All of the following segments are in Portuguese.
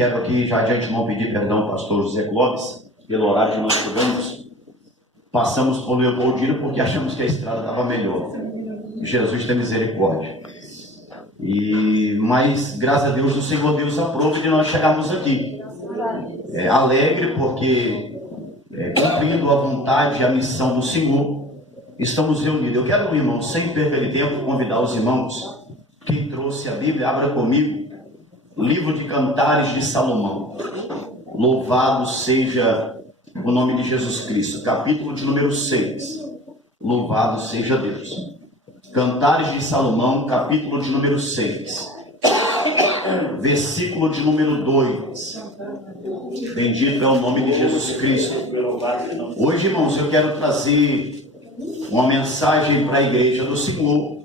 quero aqui já de antemão pedir perdão ao pastor José Clóvis, pelo horário que nós estudamos. Passamos por Leopoldina porque achamos que a estrada estava melhor. Jesus tem misericórdia. Mas, graças a Deus, o Senhor Deus aprova de nós chegarmos aqui. Alegre porque, cumprindo a vontade e a missão do Senhor, estamos reunidos. Eu quero, irmão, sem perder tempo, convidar os irmãos. Quem trouxe a Bíblia, abra comigo. Livro de Cantares de Salomão. Louvado seja o nome de Jesus Cristo. Capítulo de número 6. Louvado seja Deus. Cantares de Salomão, capítulo de número 6. Versículo de número 2. Bendito é o nome de Jesus Cristo. Hoje, irmãos, eu quero trazer uma mensagem para a igreja do Senhor,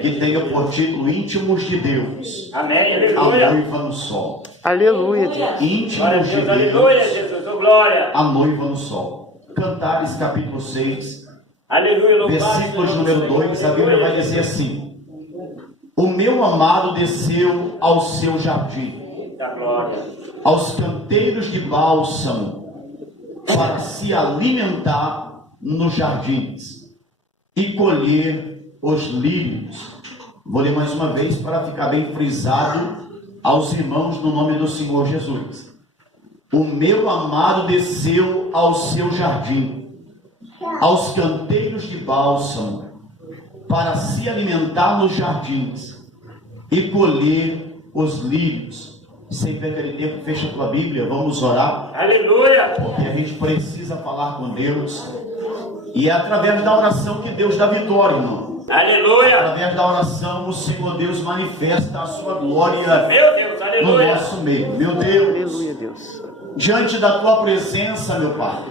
que tenha por título Íntimos de Deus. Amém, aleluia. A noiva no sol. Aleluia, Deus. Íntimos de Deus. Aleluia, Jesus, oh, glória. A noiva no sol. Cantares, capítulo 6. Aleluia, Versículo de número 2, a Bíblia vai dizer assim: o meu amado desceu ao seu jardim, aos canteiros de bálsamo, para se alimentar nos jardins e colher os lírios. Vou ler mais uma vez para ficar bem frisado aos irmãos no nome do Senhor Jesus. O meu amado desceu ao seu jardim, aos canteiros de bálsamo, para se alimentar nos jardins e colher os lírios. Sem perder tempo, fecha a tua Bíblia, vamos orar. Aleluia! Porque a gente precisa falar com Deus, e é através da oração que Deus dá vitória, irmão. Aleluia! Através da oração, o Senhor Deus manifesta a sua glória, meu Deus, aleluia, no nosso meio. Meu Deus, Aleluia, Deus. Diante da tua presença, meu Pai,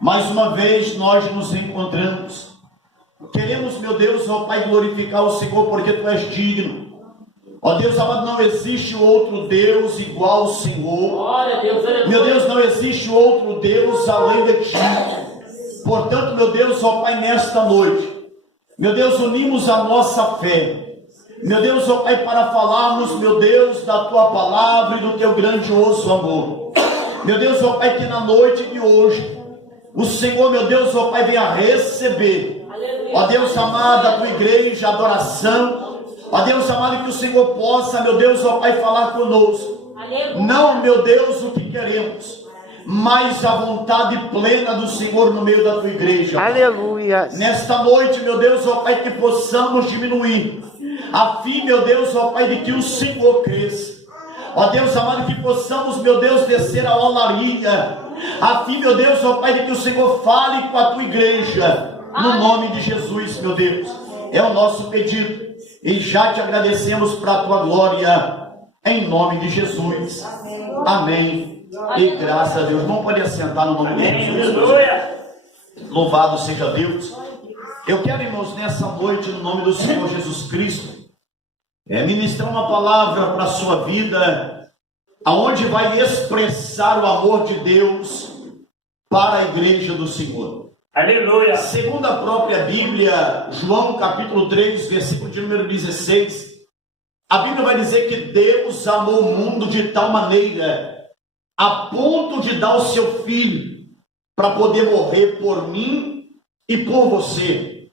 mais uma vez nós nos encontramos. Queremos, meu Deus, ó Pai, glorificar o Senhor, porque Tu és digno. Ó Deus amado, não existe outro Deus igual ao Senhor. glória a Deus, aleluia. Meu Deus, não existe outro Deus além de Ti. Portanto, meu Deus, ó Pai, nesta noite, meu Deus, unimos a nossa fé. Meu Deus, ó Pai, para falarmos, meu Deus, da Tua palavra e do Teu grandioso amor. Meu Deus, ó Pai, que na noite de hoje, o Senhor, meu Deus, ó Pai, venha receber, ó Deus amado, a Tua igreja, a adoração. Ó Deus amado, que o Senhor possa, meu Deus, ó Pai, falar conosco. Não, meu Deus, o que queremos, mas a vontade plena do Senhor no meio da Tua igreja. Aleluia. Nesta noite, meu Deus, ó Pai, que possamos diminuir, a fim, meu Deus, ó Pai, de que o Senhor cresça. Ó Deus amado, que possamos, meu Deus, descer a olaria, a fim, meu Deus, ó Pai, de que o Senhor fale com a Tua igreja, no nome de Jesus, meu Deus. É o nosso pedido, e já Te agradecemos para a Tua glória, em nome de Jesus. Amém. E graças a Deus. Não pode assentar no nome de Jesus. Aleluia. Louvado seja Deus. Eu quero, irmãos, nessa noite, no nome do Senhor Jesus Cristo, ministrar uma palavra para a sua vida, aonde vai expressar o amor de Deus para a igreja do Senhor. Aleluia. Segundo a própria Bíblia, João capítulo 3, versículo de número 16, a Bíblia vai dizer que Deus amou o mundo de tal maneira, a ponto de dar o seu Filho, para poder morrer por mim e por você.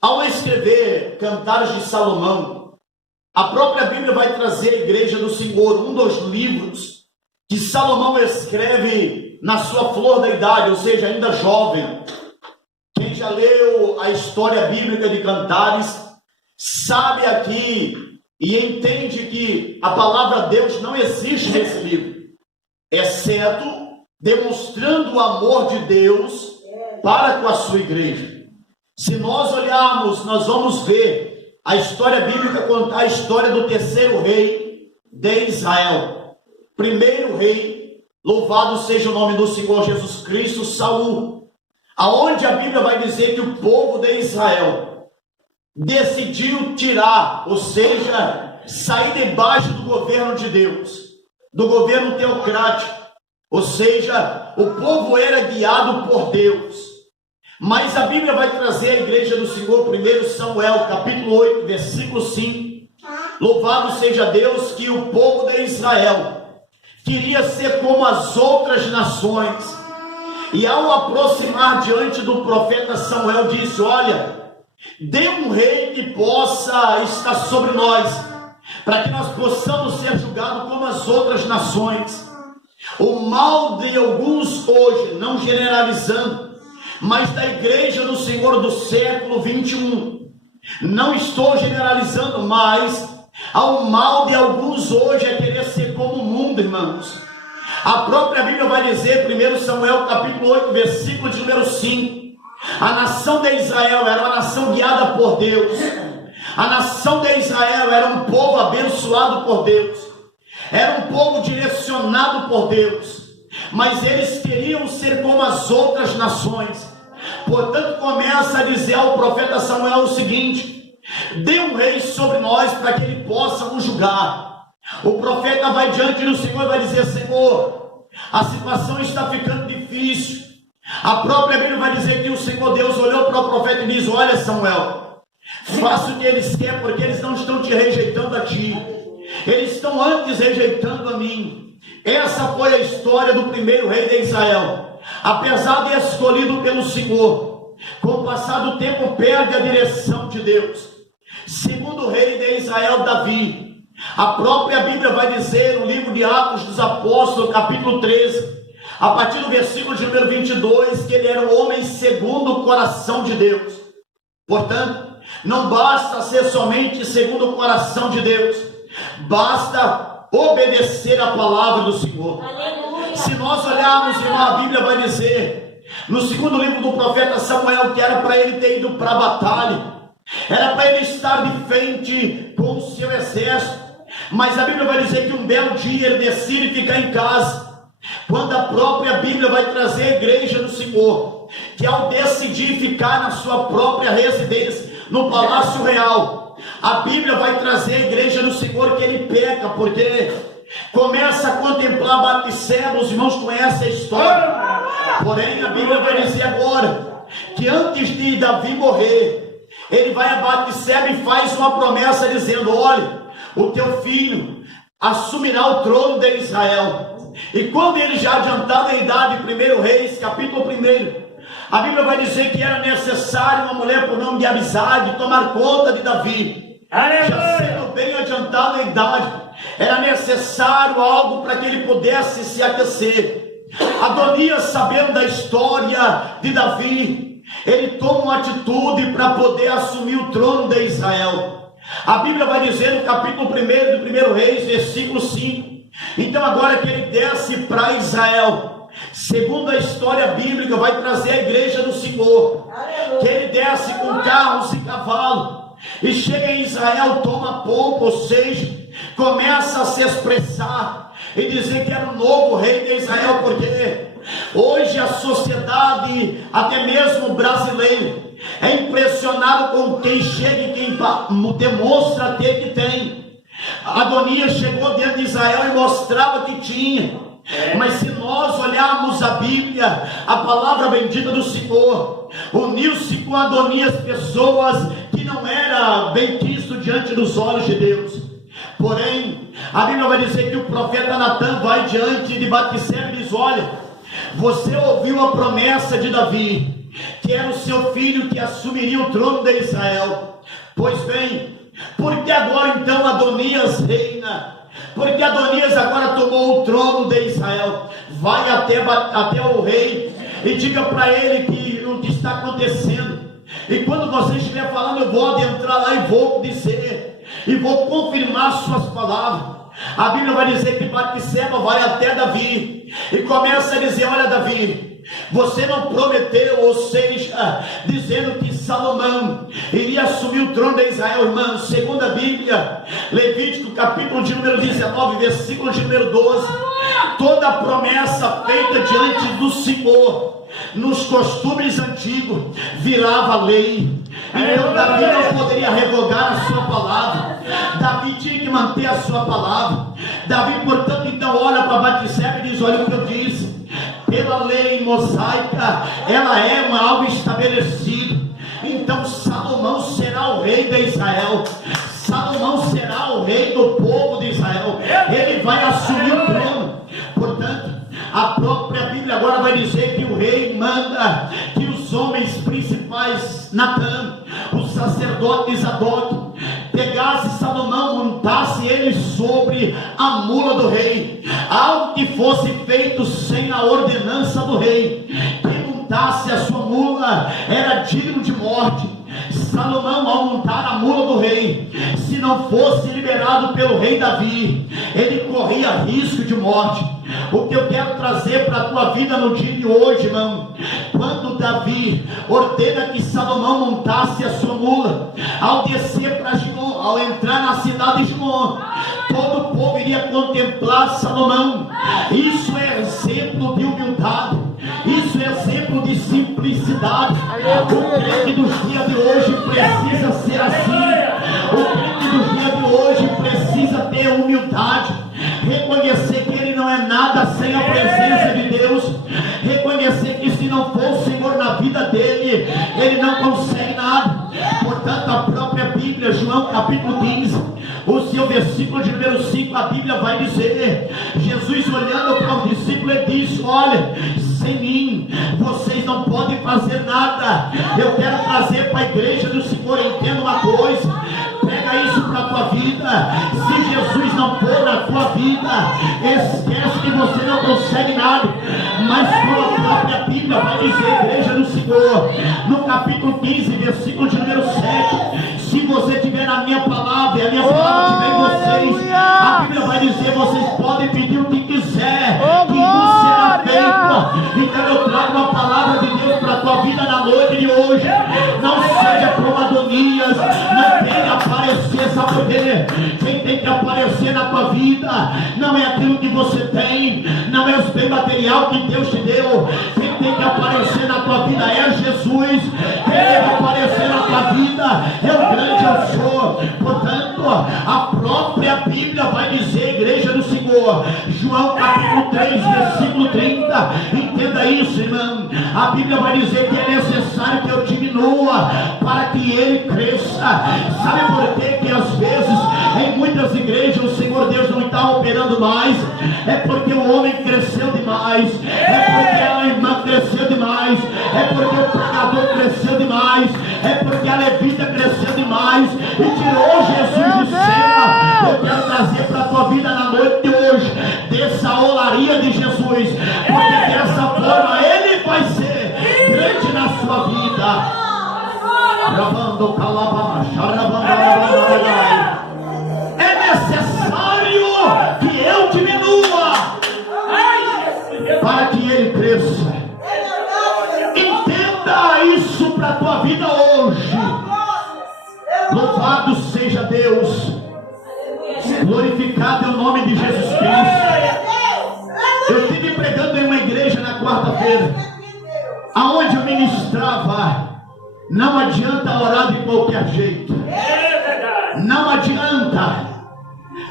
Ao escrever Cantares de Salomão, a própria Bíblia vai trazer a igreja do Senhor, um dos livros que Salomão escreve na sua flor da idade, ou seja, ainda jovem. Quem já leu a história bíblica de Cantares, sabe aqui e entende que a palavra Deus não existe nesse livro, exceto demonstrando o amor de Deus para com a sua igreja. Se nós olharmos, nós vamos ver a história bíblica contar a história do terceiro rei de Israel. Primeiro rei, louvado seja o nome do Senhor Jesus Cristo, Saul. Aonde a Bíblia vai dizer que o povo de Israel decidiu tirar, ou seja, sair debaixo do governo de Deus, do governo teocrático, ou seja, o povo era guiado por Deus. Mas a Bíblia vai trazer a igreja do Senhor, 1 Samuel, capítulo 8, versículo 5. Louvado seja Deus, que o povo de Israel queria ser como as outras nações. E ao aproximar diante do profeta Samuel, disse: olha, dê um rei que possa estar sobre nós, para que nós possamos ser julgados como as outras nações. O mal de alguns hoje, não generalizando, mas da igreja do Senhor do século 21, não estou generalizando, mas ao mal de alguns hoje é querer ser como o mundo, irmãos. A própria Bíblia vai dizer, 1 Samuel capítulo 8, versículo de número 5, a nação de Israel era uma nação guiada por Deus. A nação de Israel era um povo abençoado por Deus, era um povo direcionado por Deus, mas eles queriam ser como as outras nações. Portanto, começa a dizer ao profeta Samuel o seguinte: dê um rei sobre nós para que ele possa nos julgar. O profeta vai diante do Senhor e vai dizer: Senhor, a situação está ficando difícil. A própria Bíblia vai dizer que o Senhor Deus olhou para o profeta e diz: olha, Samuel, faça o que eles querem, porque eles não estão te rejeitando a ti, eles estão antes rejeitando a mim. Essa foi a história do primeiro rei de Israel. Apesar de escolhido pelo Senhor, com o passar do tempo perde a direção de Deus. Segundo rei de Israel, Davi. A própria Bíblia vai dizer no livro de Atos dos Apóstolos, capítulo 13, a partir do versículo de número 22, que ele era um homem segundo o coração de Deus. Portanto, não basta ser somente segundo o coração de Deus, basta obedecer a palavra do Senhor. Aleluia. Se nós olharmos, irmão, a Bíblia vai dizer, no segundo livro do profeta Samuel, que era para ele ter ido para a batalha, era para ele estar de frente com o seu exército, mas a Bíblia vai dizer que um belo dia ele decide ficar em casa, quando a própria Bíblia vai trazer a igreja do Senhor, que ao decidir ficar na sua própria residência, no palácio real, a Bíblia vai trazer a igreja do Senhor que ele peca, porque começa a contemplar Batseba. Os irmãos conhecem a história, porém a Bíblia vai dizer agora, que antes de Davi morrer, ele vai a Batseba e faz uma promessa dizendo: olha, o teu filho assumirá o trono de Israel. E quando ele já adiantado em idade, 1 Reis, capítulo 1, a Bíblia vai dizer que era necessário uma mulher por nome de Abisag tomar conta de Davi. Já sendo bem adiantado em idade, era necessário algo para que ele pudesse se aquecer. Adonias, sabendo da história de Davi, ele toma uma atitude para poder assumir o trono de Israel. A Bíblia vai dizer no capítulo 1 do 1 Reis, versículo 5, então agora que ele desce para Israel, segundo a história bíblica, vai trazer a igreja do Senhor, que ele desce com carros e cavalos, e chega em Israel, toma pompa, ou seja, começa a se expressar, e dizer que era o novo rei de Israel, porque hoje a sociedade, até mesmo brasileira, é impressionado com quem chega e quem demonstra ter que tem. Adonias chegou dentro de Israel e mostrava que tinha. Mas se nós olharmos a Bíblia, a palavra bendita do Senhor, uniu-se com Adonias pessoas que não eram bem quisto diante dos olhos de Deus. Porém, a Bíblia vai dizer que o profeta Natã vai diante de Batseba e diz: olha, você ouviu a promessa de Davi, que era o seu filho que assumiria o trono de Israel. Pois bem, porque agora então Adonias reina, porque Adonias agora tomou o trono de Israel, vai até o rei e diga para ele que o que está acontecendo. E quando você estiver falando, eu vou adentrar lá e vou dizer, e vou confirmar suas palavras. A Bíblia vai dizer que Batseba vai até Davi e começa a dizer: olha, Davi, você não prometeu, ou seja, dizendo que Salomão iria assumir o trono de Israel, irmão. Segundo a Bíblia, Levítico capítulo de número 19, versículo de número 12, toda a promessa feita diante do Senhor, nos costumes antigos, virava lei. Então Davi não poderia revogar a sua palavra, Davi tinha que manter a sua palavra. Davi, portanto, então olha para Batseba e diz: olha o que eu disse, pela lei mosaica, ela é algo estabelecido. Então Salomão será o rei de Israel, Salomão será o rei do povo de Israel, ele vai assumir o trono. a própria Bíblia agora vai dizer que o rei manda que os homens principais, Natã, o sacerdote Zadok, pegasse Salomão, montasse ele sobre a mula do rei, algo que fosse feito sem a ordenança do rei. Quem montasse a sua mula era digno de morte. Salomão, ao montar a mula do rei, se não fosse liberado pelo rei Davi, ele corria risco de morte. O que eu quero trazer para a tua vida no dia de hoje, irmão, quando Davi ordena que Salomão montasse a sua mula, ao descer para Gilom, ao entrar na cidade de Gilom, todo o povo iria contemplar Salomão. Isso é exemplo de humildade, isso é exemplo de simplicidade. O crente dos dias de hoje precisa ser assim. O crente dos dias de hoje precisa ter humildade, reconhecer que ele não é nada sem a presença de Deus, reconhecer que se não for o Senhor na vida dele, ele não consegue nada. Portanto, a própria Bíblia, João capítulo 15, o seu versículo de número 5, a Bíblia vai dizer, Jesus olhando para os discípulos, ele disse: olha, sem mim vocês não podem fazer nada. Eu quero trazer para a igreja do Senhor, entenda uma coisa, pega isso para a tua vida. Se Jesus não for na tua vida, esquece que você não consegue nada. Mas a própria Bíblia vai dizer, igreja do Senhor, no capítulo 15, versículo de número 7, se você tiver na minha palavra e a minha palavra tiver em vocês, a Bíblia vai dizer, vocês podem pedir o que quiser, que isso será feito. Então eu trago uma palavra de Deus para a tua vida na noite de hoje. Não seja como Adonias, não tenha aparecer, sabe por quê? Quem tem que aparecer na tua vida não é aquilo que você tem, não é os bens material que Deus te deu. Quem tem que aparecer na tua vida é Jesus. Quem tem que aparecer na tua vida é o grande eu sou. Portanto, a própria Bíblia vai dizer, igreja do Senhor, João capítulo 3, versículo 30, entenda isso, irmão. A Bíblia vai dizer que é necessário que eu diminua para que ele cresça. Sabe por quê? Que às vezes em muitas igrejas o Senhor Deus não está operando mais? É porque o homem cresceu demais, é porque a irmã cresceu demais, é porque o pregador cresceu demais, é porque a levita cresceu demais e tirou Jesus de cena. Eu quero trazer para a tua vida na noite de hoje, dessa olaria de Jesus, porque dessa forma ele vai ser grande na sua vida. É necessário que eu diminua para que ele cresça. Entenda isso para a tua vida hoje. Louvado seja Deus, glorificado é o nome de Jesus Cristo. Eu estive pregando em uma igreja na quarta-feira, aonde eu ministrava: não adianta orar de qualquer jeito, não adianta.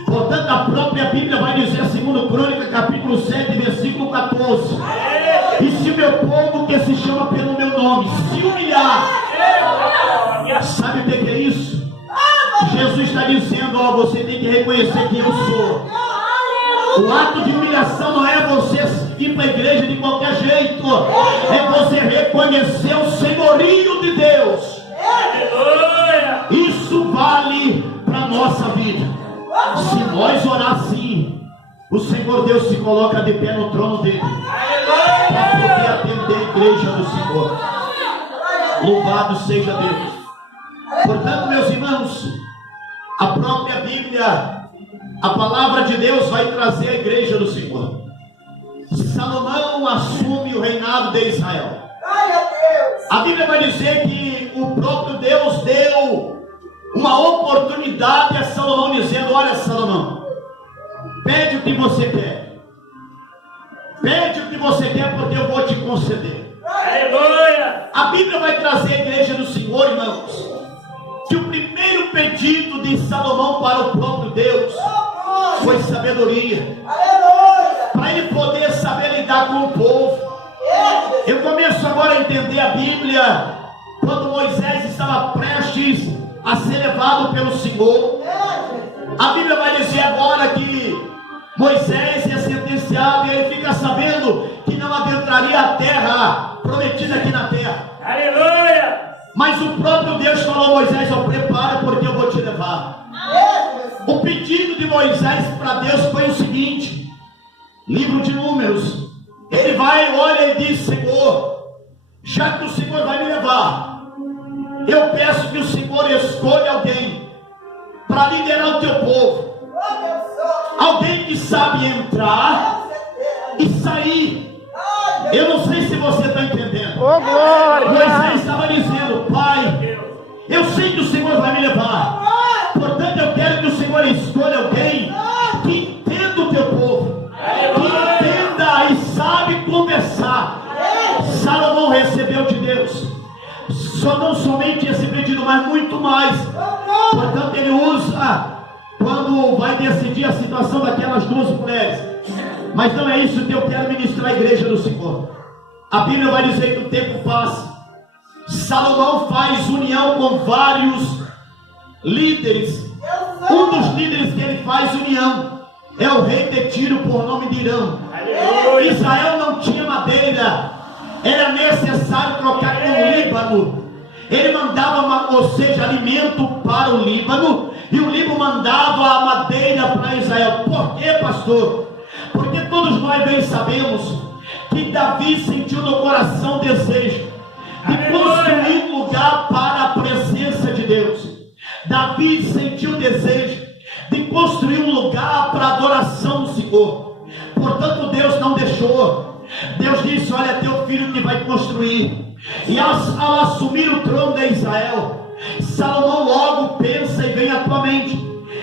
Portanto, a própria Bíblia vai dizer, segundo Crônica capítulo 7, versículo 14, e se o meu povo, que se chama pelo meu nome, se humilhar, sabe o que é isso? Jesus está dizendo, ó, você tem que reconhecer quem eu sou. O ato de humilhação não é você ir para a igreja de qualquer jeito, é você reconhecer o senhorio de Deus. Isso vale para a nossa vida. Se nós orar assim, o Senhor Deus se coloca de pé no trono dele para poder atender a igreja do Senhor. Louvado seja Deus. Portanto, meus irmãos, a própria Bíblia, a palavra de Deus vai trazer a igreja do Senhor. Salomão assume o reinado de Israel. A Bíblia vai dizer que o próprio Deus deu uma oportunidade a Salomão, dizendo: olha, Salomão, pede o que você quer. Pede o que você quer, porque eu vou te conceder. Aleluia! A Bíblia vai trazer a igreja do Senhor, irmãos, que o primeiro pedido de Salomão para o próprio Deus foi sabedoria, para ele poder saber lidar com o povo. Eu começo agora a entender a Bíblia quando Moisés estava prestes a ser levado pelo Senhor. A Bíblia vai dizer agora que Moisés é sentenciado negligenciado, e ele fica sabendo que não adentraria a terra prometida aqui na terra. Aleluia. Mas o próprio Deus falou a Moisés: ó, prepara, porque eu vou te levar. O pedido de Moisés para Deus foi o seguinte, livro de Números, ele vai, olha e diz: Senhor, já que o Senhor vai me levar, eu peço que o Senhor escolha alguém para liderar o teu povo, alguém que sabe entrar e sair. Eu não sei se você está entendendo. Oh, glória! Moisés estava dizendo: Pai, eu sei que o Senhor vai me levar, portanto eu quero que o Senhor escolha alguém que entenda o teu povo, que entenda e sabe conversar. Salomão recebeu de Deus, não somente esse pedido, mas muito mais. Portanto ele usa, quando vai decidir a situação daquelas duas mulheres. Mas não é isso que eu quero ministrar à igreja do Senhor. A Bíblia vai dizer que o tempo passa, Salomão faz união com vários líderes. Um dos líderes que ele faz união é o rei de Tiro, por nome de Irão. Israel não tinha madeira, era necessário trocar com o Líbano. Ele mandava, ou seja, alimento para o Líbano, e o Líbano mandava a madeira para Israel. Por quê, pastor? Porque todos nós bem sabemos que Davi sentiu no coração desejo de construir um lugar para a presença de Deus. Davi sentiu desejo de construir um lugar para a adoração do Senhor. Portanto Deus não deixou. Deus disse: olha, teu filho que vai construir. E ao assumir o trono de Israel, Salomão logo pensa e vem à tua mente: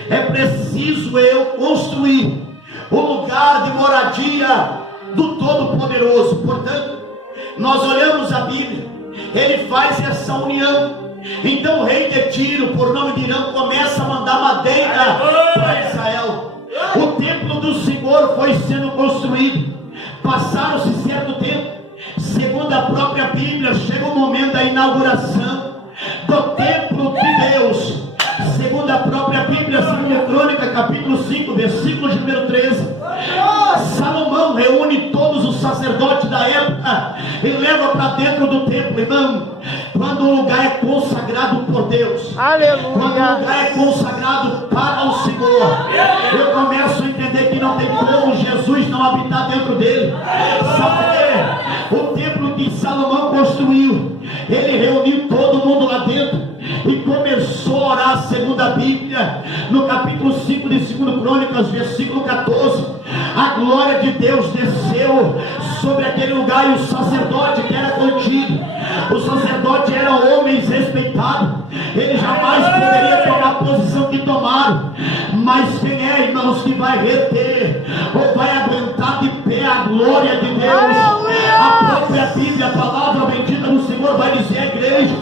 é preciso eu construir o lugar de moradia do Todo-Poderoso. Portanto, nós olhamos a Bíblia, ele faz essa união. Então o rei de Tiro, por nome de Irão, começa a mandar madeira para Israel. O templo do Senhor foi sendo construído. Passaram-se certo tempo, segundo a própria Bíblia, chega o momento da inauguração do templo de Deus. Segundo a própria Bíblia, segundo Crônica, capítulo 5, versículo de número 13, Salomão reúne todos os sacerdotes da época e leva para dentro do templo. Irmão, quando o lugar é consagrado por Deus, Aleluia! quando o lugar é consagrado para o Senhor, eu começo a entender que não tem como Jesus não habitar dentro dele. Sabe por quê? O templo que Salomão construiu, ele reuniu todo mundo lá dentro e começou a orar, segundo a Bíblia, no capítulo 5 de 2 Crônicas, versículo 14. A glória de Deus desceu sobre aquele lugar, e o sacerdote que era contido, o sacerdote eram homens respeitados, ele jamais poderia tomar a posição que tomaram. Mas quem é, irmãos, que vai reter ou vai aguentar de pé a glória de Deus? A própria Bíblia, a palavra bendita do Senhor, vai dizer à igreja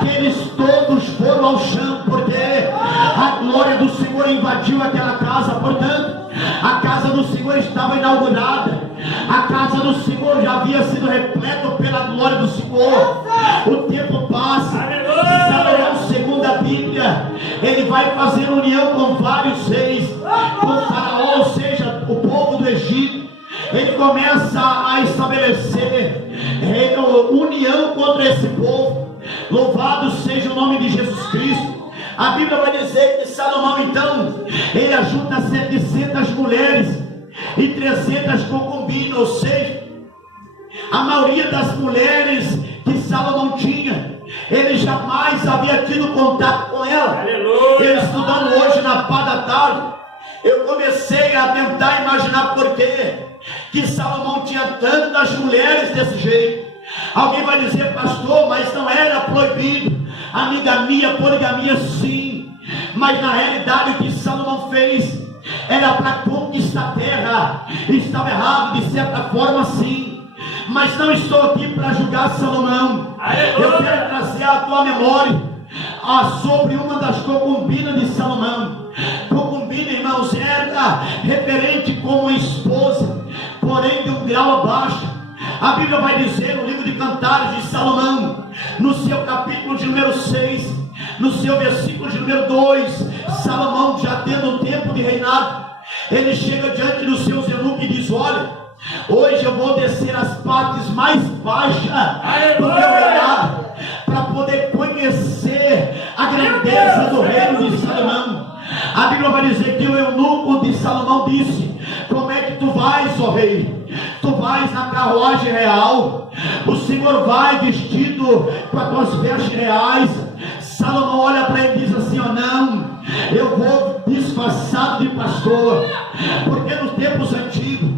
que eles todos foram ao chão, porque a glória do Senhor invadiu aquela casa. Portanto, a casa do Senhor estava inaugurada, a casa do Senhor já havia sido repleta pela glória do Senhor. O tempo passa, Salomão, segundo a Bíblia, ele vai fazer união com vários reis, com Faraó, ou seja, o povo do Egito. Ele começa a estabelecer união contra esse povo. Louvado seja o nome de Jesus Cristo. A Bíblia vai dizer que Salomão, então, ele ajunta 700 mulheres e 300 concubinas, ou seja, a maioria das mulheres que Salomão tinha, ele jamais havia tido contato com ela. Eu, estudando hoje na parte da tarde, eu comecei a tentar imaginar por quê que Salomão tinha tantas mulheres desse jeito. Alguém vai dizer: pastor, mas não era proibido a amigamia, poligamia? Sim, mas na realidade o que Salomão fez era para conquistar a terra. Estava errado de certa forma, sim, mas não estou aqui para julgar Salomão. Eu quero trazer à tua memória sobre uma das concubinas de Salomão. Concubina, irmãos, era referente como esposa, porém de um grau abaixo. A Bíblia vai dizer no livro de Cantares de Salomão, no seu capítulo de número 6, no seu versículo de número 2, Salomão, já tendo um tempo de reinado, ele chega diante dos seus eunucos e diz: diz: olha, hoje eu vou descer as partes mais baixas do meu reinado, para poder conhecer a grandeza do reino de Salomão. A Bíblia vai dizer que o eunuco de Salomão disse: como é que tu vais, ó rei? Tu vais na carruagem real, o Senhor vai vestido com as tuas vestes reais. Salomão olha para ele e diz assim: ó, não, eu vou disfarçado de pastor, porque nos tempos antigos,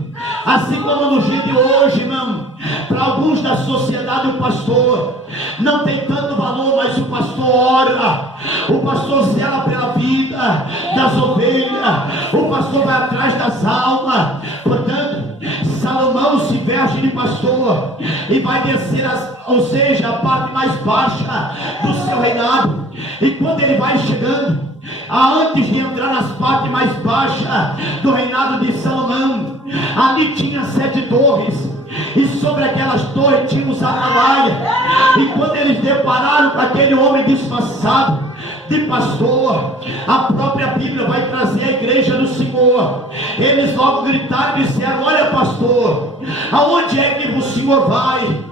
assim como no dia de hoje, irmão, para alguns da sociedade o pastor não tem tanto valor, mas o pastor ora, o pastor zela pela vida das ovelhas, o pastor vai atrás das almas. Portanto, Salomão se veste de pastor e vai descer, ou seja, a parte mais baixa do seu reinado. E quando ele vai chegando, antes de entrar nas partes mais baixas do reinado de Salomão, ali tinha 7 torres, e sobre aquelas torres tinha os atalaias. E quando eles depararam com aquele homem disfarçado de pastor, a própria Bíblia vai trazer a igreja do Senhor. Eles logo gritaram e disseram: olha, pastor, aonde é que o Senhor vai?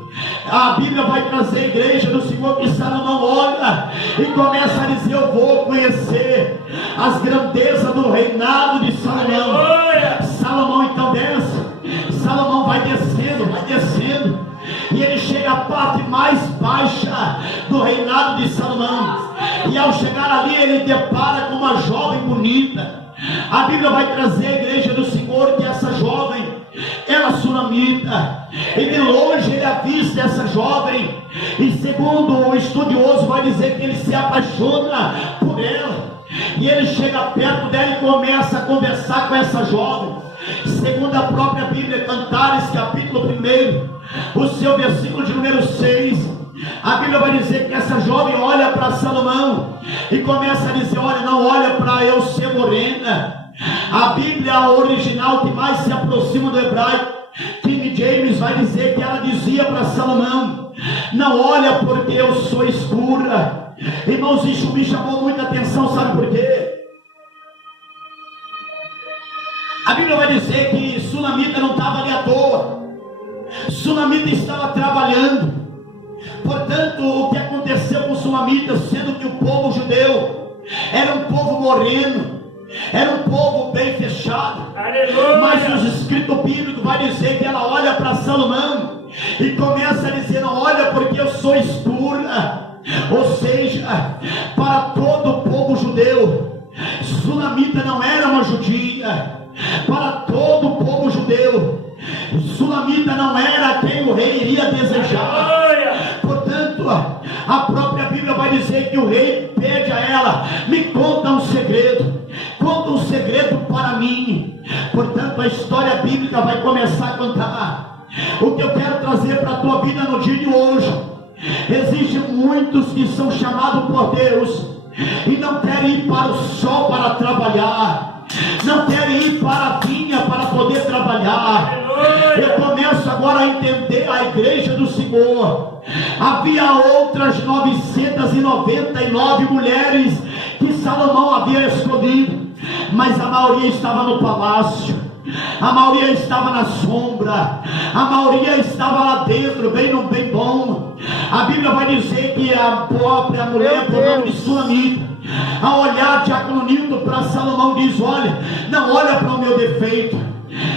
A Bíblia vai trazer a igreja do Senhor, que Salomão olha e começa a dizer: eu vou conhecer as grandezas do reinado de Salomão. Salomão então desce, Salomão vai descendo, e ele chega à parte mais baixa do reinado de Salomão. E ao chegar ali, ele depara com uma jovem bonita. A Bíblia vai trazer a igreja do Senhor que essa jovem era sunamita, e de longe ele avista essa jovem, e segundo o estudioso vai dizer que ele se apaixona por ela, e ele chega perto dela e começa a conversar com essa jovem. Segundo a própria Bíblia, Cantares capítulo 1, o seu versículo de número 6, a Bíblia vai dizer que essa jovem olha para Salomão e começa a dizer: olha, não olha para eu ser morena. A Bíblia original que mais se aproxima do hebraico, King James, vai dizer que ela dizia para Salomão: não olha porque eu sou escura. Irmãos, isso me chamou muita atenção, sabe por quê? A Bíblia vai dizer que Sunamita não estava ali à toa. Sunamita estava trabalhando. Portanto, o que aconteceu com os Sunamitas, sendo que o povo judeu era um povo moreno, era um povo bem fechado. Aleluia. Mas os escritos bíblicos vai dizer que ela olha para Salomão e começa a dizer: não olha porque eu sou escura. Ou seja, para todo o povo judeu, Sunamita não era uma judia. Para todo o povo judeu, Sunamita não era quem o rei iria desejar. Portanto, a própria Bíblia vai dizer que o rei pede a ela: me conta um segredo, conta um segredo para mim. Portanto, a história bíblica vai começar a contar. O que eu quero trazer para a tua vida no dia de hoje: existem muitos que são chamados por Deus e não querem ir para o sol para trabalhar, não querem ir para a vinha para poder trabalhar. Eu começo agora a entender a igreja do Senhor. Havia outras 999 mulheres que Salomão havia escolhido, mas a maioria estava no palácio, a maioria estava na sombra, a maioria estava lá dentro, bem bom. A Bíblia vai dizer que a própria mulher, por nome de Sunamita, a olhar Diácono Nilton para Salomão, diz: olha, não olha para o meu defeito.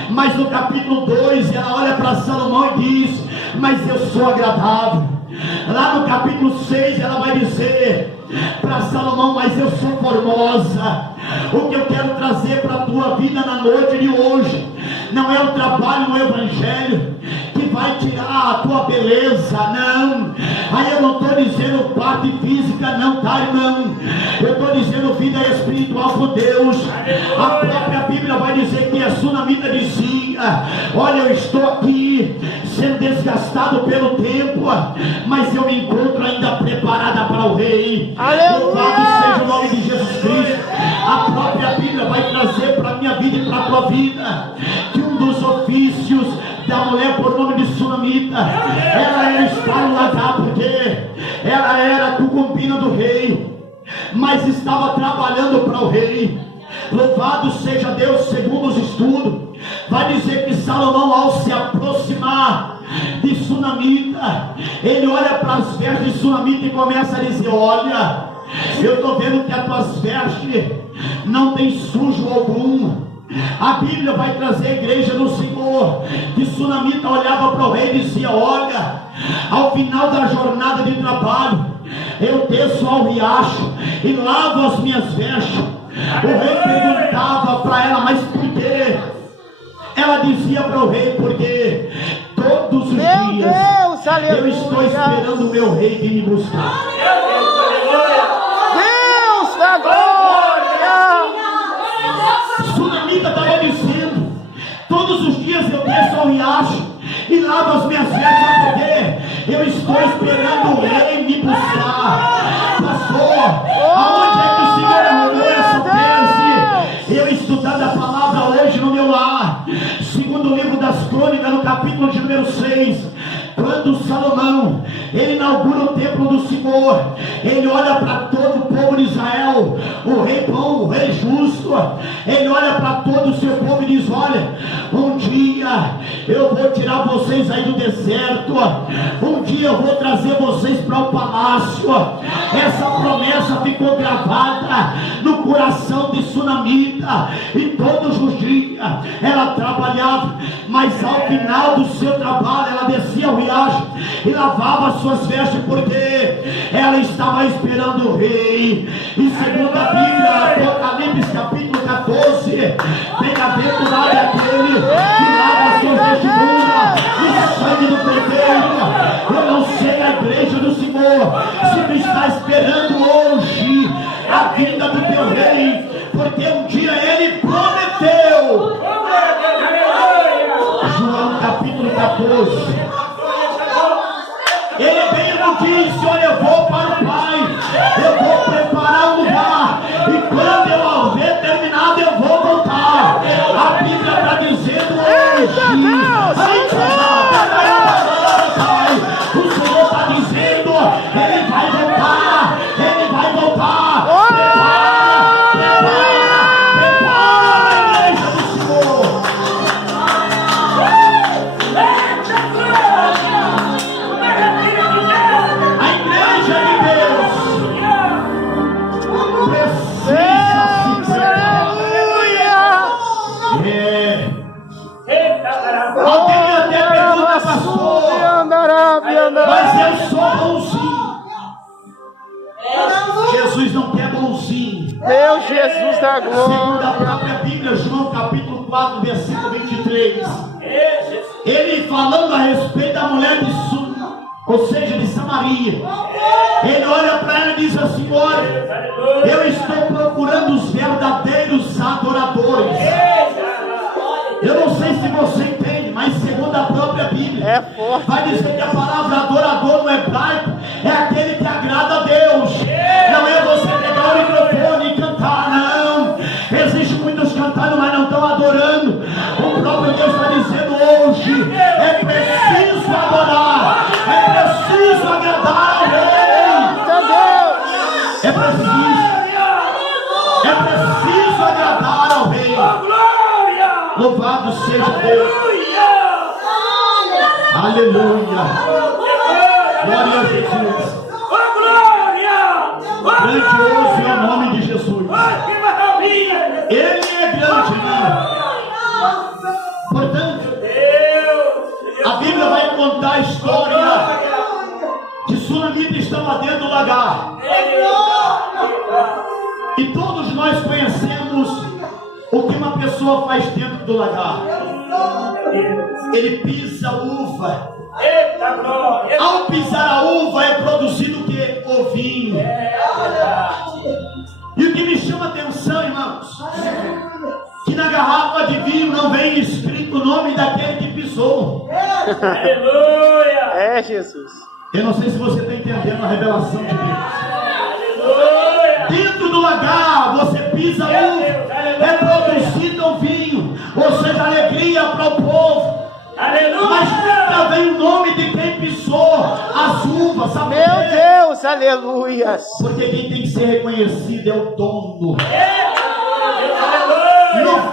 Mas no capítulo 2 ela olha para Salomão e diz: mas eu sou agradável. Lá no capítulo 6 ela vai dizer para Salomão: mas eu sou formosa. O que eu quero trazer para a tua vida na noite de hoje não é o trabalho no evangelho que vai tirar a tua beleza, não. Aí eu não estou dizendo parte física, não, tá, irmão? Eu estou dizendo vida espiritual com Deus. A própria Bíblia vai dizer que a Sunamita dizia: olha, eu estou aqui sendo desgastado pelo tempo, mas eu me encontro ainda preparada para o rei. Louvado seja o nome de Jesus Cristo. A própria Bíblia vai trazer para a minha vida e para a tua vida que um dos ofícios da mulher por nome de Sunamita, ela era estar no lagar, porque ela era concubina do rei, mas estava trabalhando para o rei. Louvado seja Deus. Segundo os estudos, vai dizer que Salomão, ao se aproximar de Sunamita, ele olha para as vestes de Sunamita e começa a dizer: olha, eu estou vendo que as tuas vestes não tem sujo algum. A Bíblia vai trazer a igreja do Senhor, que Sunamita olhava para o rei e dizia: olha, ao final da jornada de trabalho, eu desço ao riacho e lavo as minhas vestes. O rei perguntava para ela: mas por quê? Ela dizia para o rei: porque todos os dias Deus, eu estou esperando o meu rei vir me buscar. Deus da glória! Sunamita estava dizendo: todos os dias eu desço ao riacho e lavo as minhas vestes, porque eu estou esperando o rei me buscar. Pastor, aonde é que o Senhor arrumou essa tese? Eu estudando a palavra hoje no meu lar, segundo o livro das Crônicas, no capítulo de número 6. Quando Salomão, ele inaugura o templo do Senhor, ele olha para todo o povo de Israel, o rei bom, o rei justo, ele olha para todo o seu povo e diz: olha, um dia eu vou tirar vocês aí do deserto, um dia eu vou trazer vocês para o palácio. Essa promessa ficou gravada no coração de Sunamita, e todos os dias ela trabalhava, mas ao final do seu trabalho ela descia ao riacho e lavava suas vestes, porque ela estava esperando o rei. E segundo a Bíblia, Apocalipse capítulo 14, bem-aventurado é aquele que lava suas vestiduras no sangue do Cordeiro. Eu não sei a igreja do Senhor se tu está esperando hoje a vinda do teu rei, porque um dia ele prometeu. João capítulo 14, ele mesmo disse: olha, eu vou para o Pai, eu vou preparar um lugar, e quando eu houver terminado eu vou voltar. A Bíblia está dizendo hoje, o Senhor está dizendo: ele vai voltar, ele vai voltar. Prepara a igreja do Senhor. A igreja de Deus precisa se preparar. Alguém até pergunta: pastor, mas eu sou bonzinho. Jesus não quer bonzinho. Meu Jesus da Segundo a glória! própria Bíblia, João capítulo 4, versículo 23, ele falando a respeito da mulher de ou seja, de Samaria, ele olha para ela e diz assim: olha, eu estou procurando os verdadeiros adoradores. Eu não sei se você entende, mas segundo a própria Bíblia, É forte. vai dizer que a palavra adorador no hebraico é aquele que agrada a Deus. Não é você pegar o microfone e cantar, não. Existem muitos cantando, mas não estão adorando. O próprio Deus está dizendo hoje: é preciso adorar, é preciso agradar ao Rei. Deus! É preciso agradar ao Rei. Louvado seja Deus. Aleluia. Glória a Jesus. Grandioso é o nome de Jesus. Ele é grande, né? Portanto, a Bíblia vai contar a história que Sunamita estava dentro do lagar. E todos nós conhecemos o que uma pessoa faz dentro do lagar. Ele pisa a uva. Ao pisar a uva é produzido o que? O vinho. E o que me chama a atenção, irmãos, que na garrafa de vinho não vem escrito o nome daquele que pisou. Aleluia! É Jesus. Eu não sei se você está entendendo a revelação de Deus. Aleluia! Dentro do lagar você pisa a uva, é produzido o vinho, ou seja, alegria para o povo. Aleluia! Mas nunca vem o nome de quem pisou as uvas, sabe por Meu quê? Deus, aleluias. Porque quem tem que ser reconhecido é o dono.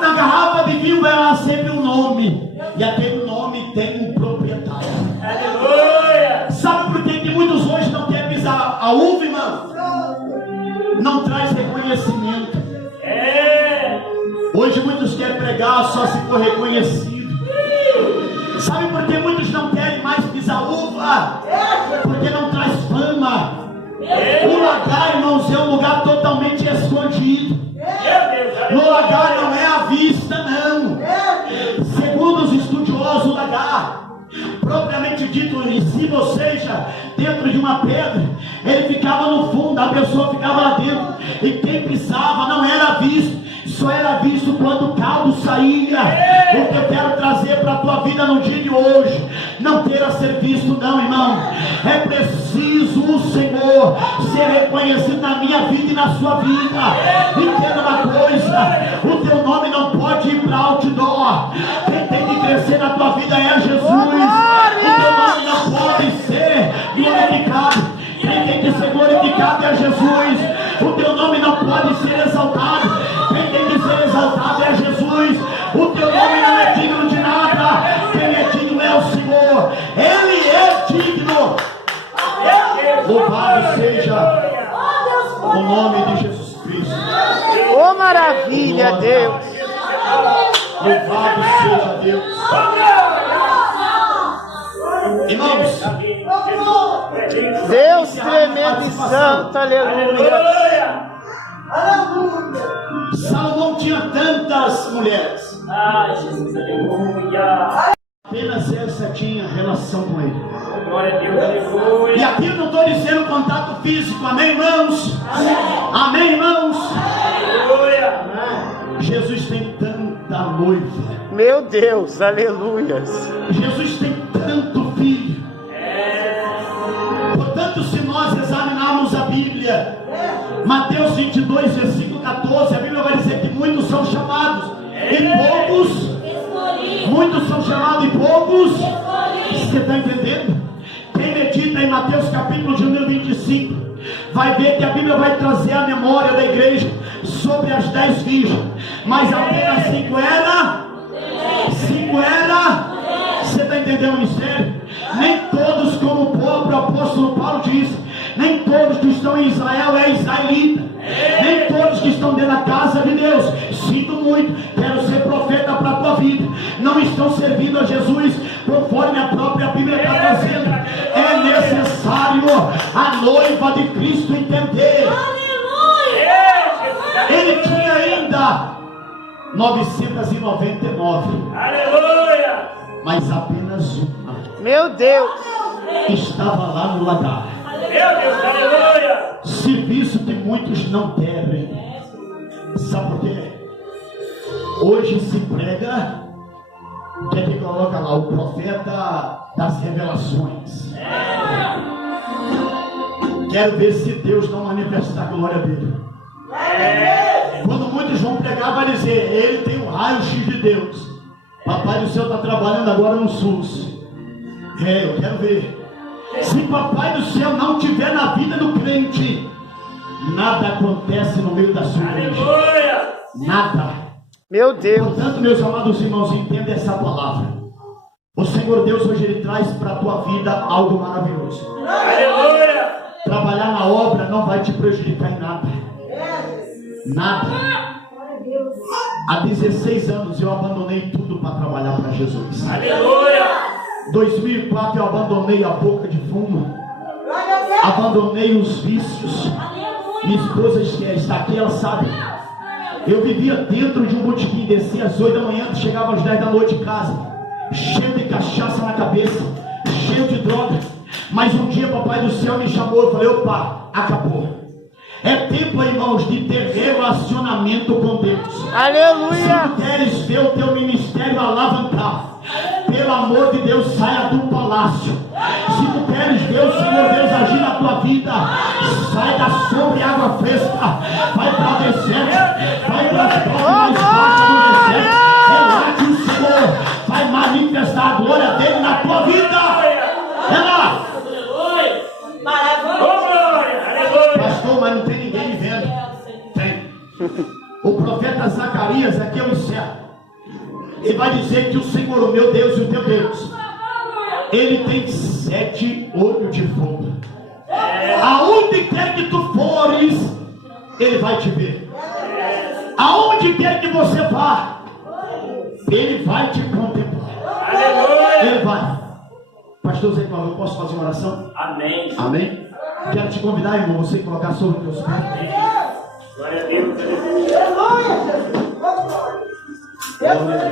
Na garrafa de vinho vai lá sempre um nome. E aquele nome tem um proprietário. Aleluia. Sabe por que muitos hoje não querem pisar a uva, irmão? Não traz reconhecimento. Hoje muitos querem pregar só se for reconhecido. Sabe por que muitos não querem mais pisar uva? Porque não traz fama. O lagar, irmãos, é um lugar totalmente escondido. No lagar não é à vista, não. Segundo os estudiosos, o lagar, propriamente dito, em cima, ou seja, dentro de uma pedra, ele ficava no fundo, a pessoa ficava lá dentro, e quem pisava não era visto, só era visto quando o caldo saía. O que eu quero trazer para a tua vida no dia de hoje, não queira ser visto não, irmão. É preciso o Senhor ser reconhecido na minha vida e na sua vida. Entenda uma coisa, o teu nome não pode ir para outdoor. Quem tem que crescer na tua vida é Jesus. O teu nome não pode ser glorificado. Quem tem que ser glorificado é Jesus. O teu nome não pode ser exaltado. Quem tem que ser exaltado é Jesus. O teu nome não é digno de nada. Quem é digno é o Senhor. Ele é digno. Louvado seja o nome de Jesus Cristo. Oh, maravilha, Deus. Louvado seja Deus. Irmãos, Deus tremendo e santo, aleluia. Salomão tinha tantas mulheres. Ai, Jesus, aleluia. Apenas essa tinha relação com ele. Glória a Deus, aleluia. E aqui eu não estou dizendo contato físico, amém, irmãos? Amém, irmãos? Aleluia. Jesus tem tanta noiva. Meu Deus, aleluias. Jesus tem tanto filho. Portanto, se nós examinarmos a Bíblia, Mateus 22, versículo 14, a Bíblia vai dizer que muitos são chamados e poucos. Muitos são chamados e poucos. Você está entendendo? Quem medita em Mateus capítulo de número 25 vai ver que a Bíblia vai trazer a memória da igreja sobre as 10 virgens, mas apenas 5 era. Você está entendendo o mistério? Nem todos, como o próprio apóstolo Paulo diz, nem todos que estão em Israel é israelita. Nem todos que estão dentro da casa de Deus, sinto muito, quero ser profeta para a tua vida, não estão servindo a Jesus conforme a própria Bíblia está trazendo. É necessário a noiva de Cristo entender. Ele tinha ainda 999, Aleluia. mas apenas uma Meu Deus. estava lá no lagar. Meu Deus, aleluia. Serviço que muitos não querem. Sabe por quê? Hoje se prega, que é que coloca lá, o profeta das revelações. Quero ver se Deus não manifestar a glória dele. Quando muitos vão pregar, vai dizer, ele tem um raio-x de Deus. Papai do céu está trabalhando agora no SUS. Eu quero ver. Se Papai do céu não tiver na vida do crente, nada acontece no meio da sua igreja. Aleluia. Nada. Meu Deus. Portanto, meus amados irmãos, entenda essa palavra. O Senhor Deus hoje Ele traz para a tua vida algo maravilhoso. Aleluia. Trabalhar na obra não vai te prejudicar em nada. Nada. Há 16 anos eu abandonei tudo para trabalhar para Jesus. Aleluia. 2004 eu abandonei a boca de fumo. Abandonei os vícios. Minha esposa está aqui, ela sabe. Eu vivia dentro de um botequim, descia às 8 da manhã, chegava às 10 da noite em casa, cheio de cachaça na cabeça, cheio de droga. Mas um dia Papai do céu me chamou, eu falei, opa, acabou. É tempo, irmãos, de ter relacionamento com Deus. Aleluia. Se tu queres ver o teu ministério alavancar, pelo amor de Deus, saia do palácio. Se tu queres ver o Senhor Deus agir na tua vida, sai da sombra e água fresca, vai para o deserto, vai para as portas mais fortes do deserto. É lá que o Senhor vai manifestar a glória dele na tua vida. É lá. Pastor, mas não tem ninguém me vendo. Tem. O profeta Zacarias, aqui é os meu Deus e o teu Deus, Ele tem 7 olhos de fogo. Aonde quer que tu fores, Ele vai te ver. Aonde quer que você vá, Ele vai te contemplar. Aleluia. Ele vai. Pastor Zé Paulo, eu posso fazer uma oração? Amém. Amém? Quero te convidar, irmão, você colocar sobre os teus pés. Glória a Deus. Glória a Deus.